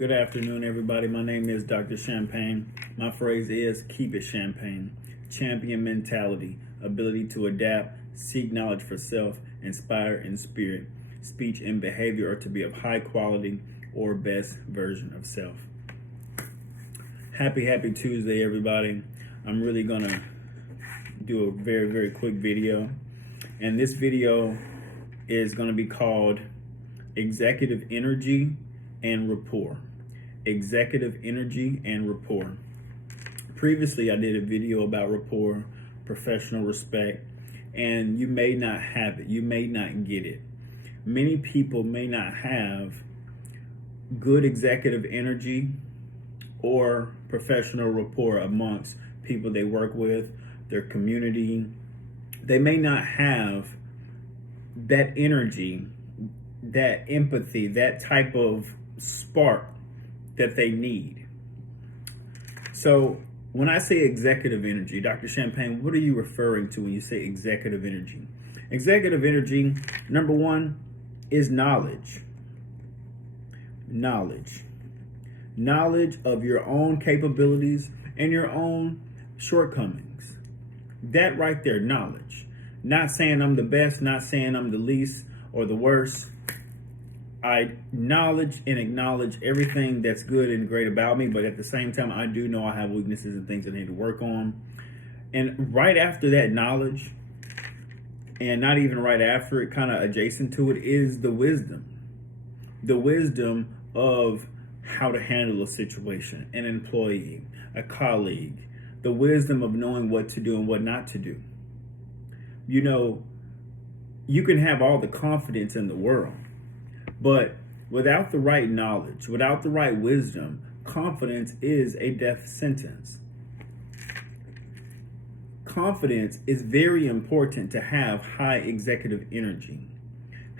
Good afternoon, everybody. My name is Dr. Champagne. My phrase is keep it champagne. Champion mentality, ability to adapt, seek knowledge for self, inspire in spirit. Speech and behavior are to be of high quality or best version of self. Happy Tuesday, everybody. I'm really going to do a very quick video. And this video is going to be called Executive Energy and Rapport. Executive energy and rapport. Previously, I did a video about rapport, professional respect, and you may not have it. You may not get it. Many people may not have good executive energy or professional rapport amongst people they work with, their community. They may not have that energy, that empathy, that type of spark that they need. So when I say executive energy, Dr. Champagne, what are you referring to when you say executive energy? Executive energy, number one, is knowledge. Knowledge of your own capabilities and your own shortcomings. That right there, knowledge. Not saying I'm the best, not saying I'm the least or the worst. I acknowledge everything that's good and great about me, but at the same time, I do know I have weaknesses and things I need to work on. And right after that knowledge, and not even right after it, kind of adjacent to it, is the wisdom. The wisdom of how to handle a situation, an employee, a colleague. The wisdom of knowing what to do and what not to do. You know, you can have all the confidence in the world, but without the right knowledge, without the right wisdom, confidence is a death sentence. Confidence is very important to have high executive energy,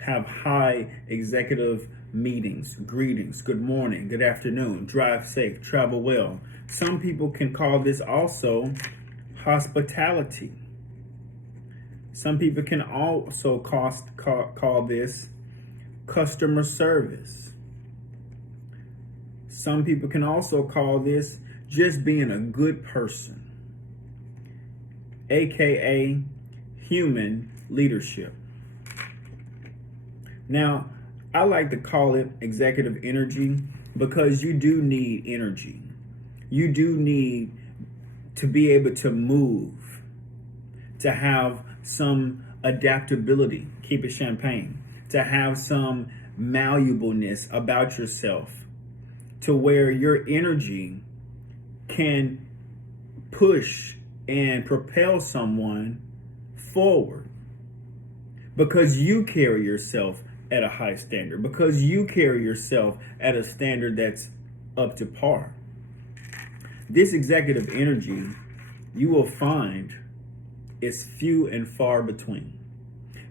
have high executive meetings, greetings, good morning, good afternoon, drive safe, travel well. Some people can call this also hospitality. Some people can also call this customer service. Some people can also call this just being a good person, aka human leadership. Now, I like to call it executive energy because you do need energy. You do need to be able to move, to have some adaptability, keep it champagne, to have some malleableness about yourself to where your energy can push and propel someone forward because you carry yourself at a high standard, because you carry yourself at a standard that's up to par. This executive energy, you will find, is few and far between.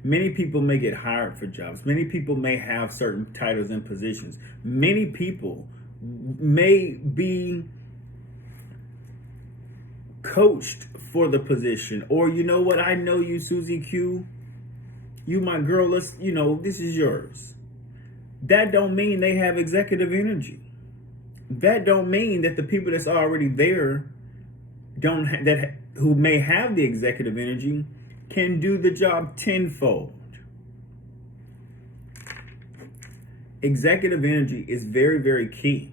Many people may get hired for jobs. Many people may have certain titles and positions. Many people may be coached for the position. Or, you know what, I know you, Susie Q. You my girl, this is yours. That don't mean they have executive energy. That don't mean that the people that's already there who may have the executive energy can do the job tenfold. Executive energy is very key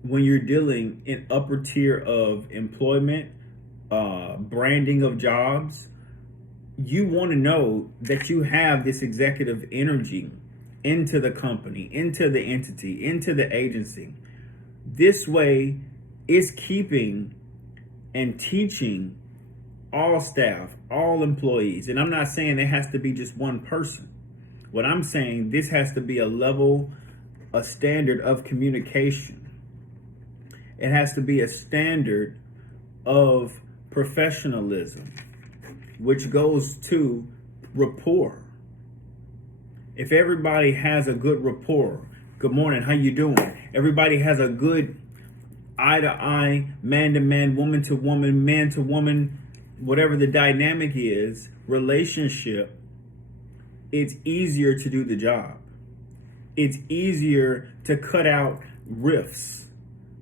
when you're dealing in upper tier of employment, branding of jobs. You want to know that you have this executive energy into the company, into the entity, into the agency. This way, it's keeping and teaching all staff, all employees. And I'm not saying it has to be just one person. What I'm saying, this has to be a standard of communication. It has to be a standard of professionalism, which goes to rapport. If everybody has a good rapport, good morning, how you doing? Everybody has a good eye to eye, man to man, woman to woman, man to woman, whatever the dynamic is, relationship, it's easier to do the job. It's easier to cut out rifts,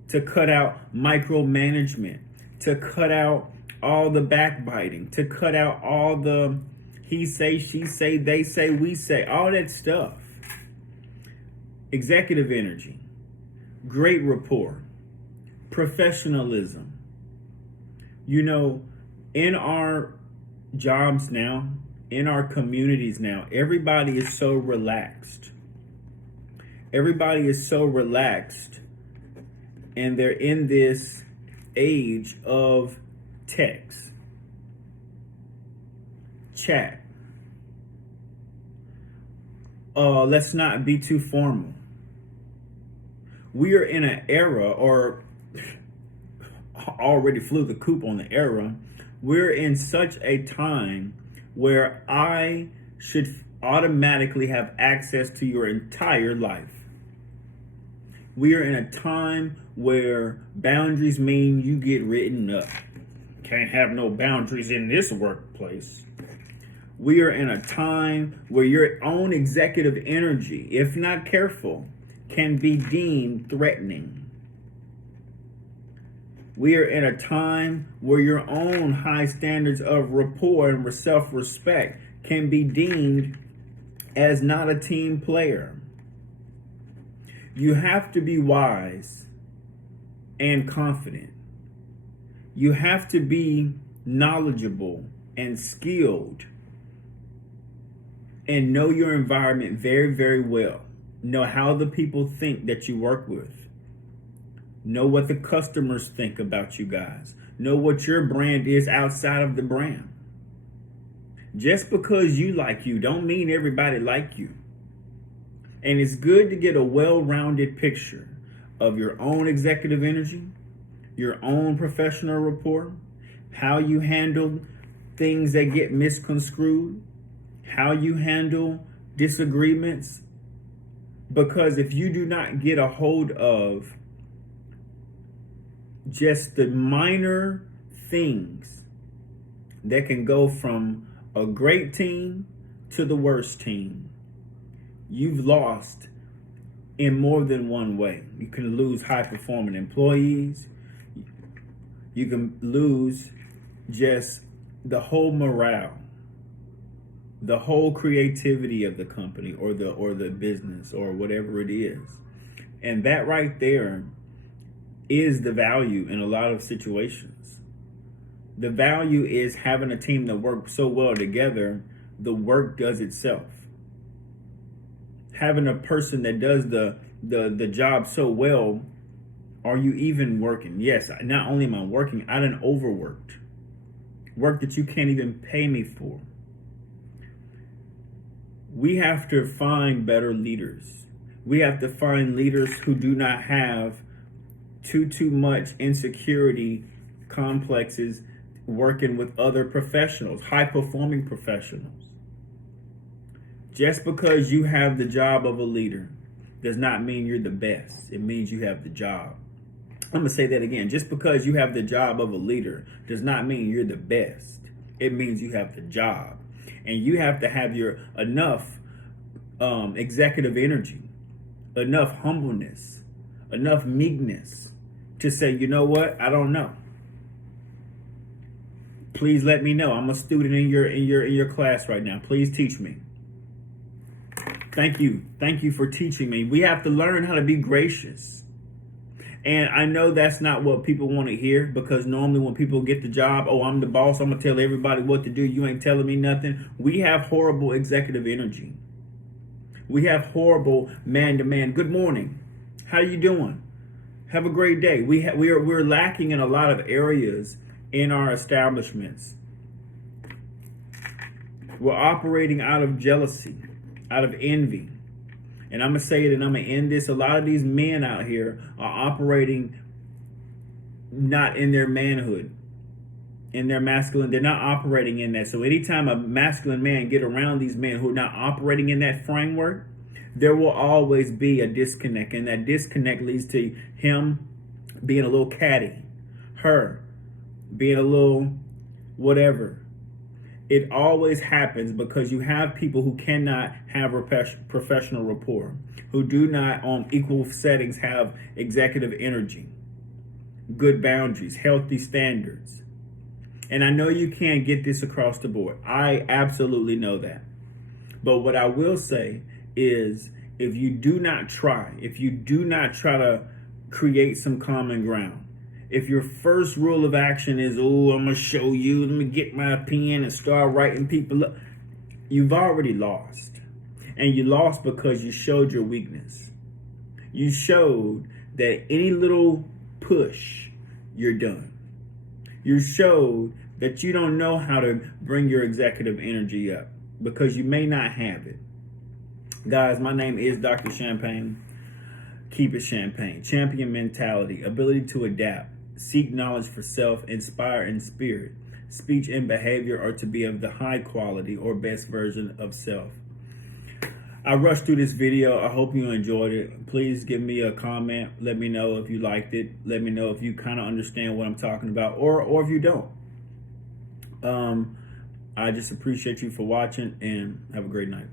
to cut out micromanagement, to cut out all the backbiting, to cut out all the he say, she say, they say, we say, all that stuff. Executive energy, great rapport, professionalism. You know, in our jobs now, in our communities now, everybody is so relaxed. Everybody is so relaxed, and they're in this age of text, chat. Let's not be too formal. We are in an era, or already flew the coop on the era. We're in such a time where I should automatically have access to your entire life. We are in a time where boundaries mean you get written up. Can't have no boundaries in this workplace. We are in a time where your own executive energy, if not careful, can be deemed threatening. We are in a time where your own high standards of rapport and self-respect can be deemed as not a team player. You have to be wise and confident. You have to be knowledgeable and skilled and know your environment very, very well. Know how the people think that you work with. Know what the customers think about you guys. Know what your brand is outside of the brand. Just because you like you don't mean everybody like you. And it's good to get a well-rounded picture of your own executive energy, your own professional rapport, how you handle things that get misconstrued, how you handle disagreements. Because if you do not get a hold of just the minor things that can go from a great team to the worst team, you've lost in more than one way. You can lose high-performing employees. You can lose just the whole morale, the whole creativity of the company or the business or whatever it is. And that right there is the value in a lot of situations. The value is having a team that works so well together, the work does itself. Having a person that does the job so well, are you even working? Yes, not only am I working, I done overworked. Work that you can't even pay me for. We have to find better leaders. We have to find leaders who do not have too much insecurity complexes working with other professionals, high-performing professionals. Just because you have the job of a leader does not mean you're the best. It means you have the job. I'm going to say that again. Just because you have the job of a leader does not mean you're the best. It means you have the job. And you have to have your enough executive energy, enough humbleness, enough meekness to say, you know what? I don't know. Please let me know. I'm a student in your class right now. Please teach me. Thank you. Thank you for teaching me. We have to learn how to be gracious. And I know that's not what people want to hear, because normally when people get the job, oh, I'm the boss, I'm going to tell everybody what to do. You ain't telling me nothing. We have horrible executive energy. We have horrible man-to-man. Good morning. How you doing? Have a great day. We're lacking in a lot of areas in our establishments. We're operating out of jealousy, out of envy. And I'm going to say it and I'm going to end this. A lot of these men out here are operating not in their manhood, in their masculine. They're not operating in that. So anytime a masculine man get around these men who are not operating in that framework, there will always be a disconnect. And that disconnect leads to him being a little catty, her being a little whatever. It always happens because you have people who cannot have professional rapport, who do not, on equal settings, have executive energy, good boundaries, healthy standards. And I know you can't get this across the board. I absolutely know that. But what I will say is, if you do not try, if you do not try to create some common ground, if your first rule of action is, oh, I'm going to show you, let me get my pen and start writing people up, you've already lost. And you lost because you showed your weakness. You showed that any little push, you're done. You showed that you don't know how to bring your executive energy up because you may not have it. Guys, my name is Dr. Champagne. Keep it champagne. Champion mentality, ability to adapt, seek knowledge for self, inspire in spirit. Speech and behavior are to be of the high quality or best version of self. I rushed through this video. I hope you enjoyed it. Please give me a comment. Let me know if you liked it. Let me know if you kind of understand what I'm talking about, or if you don't. I just appreciate you for watching, and have a great night.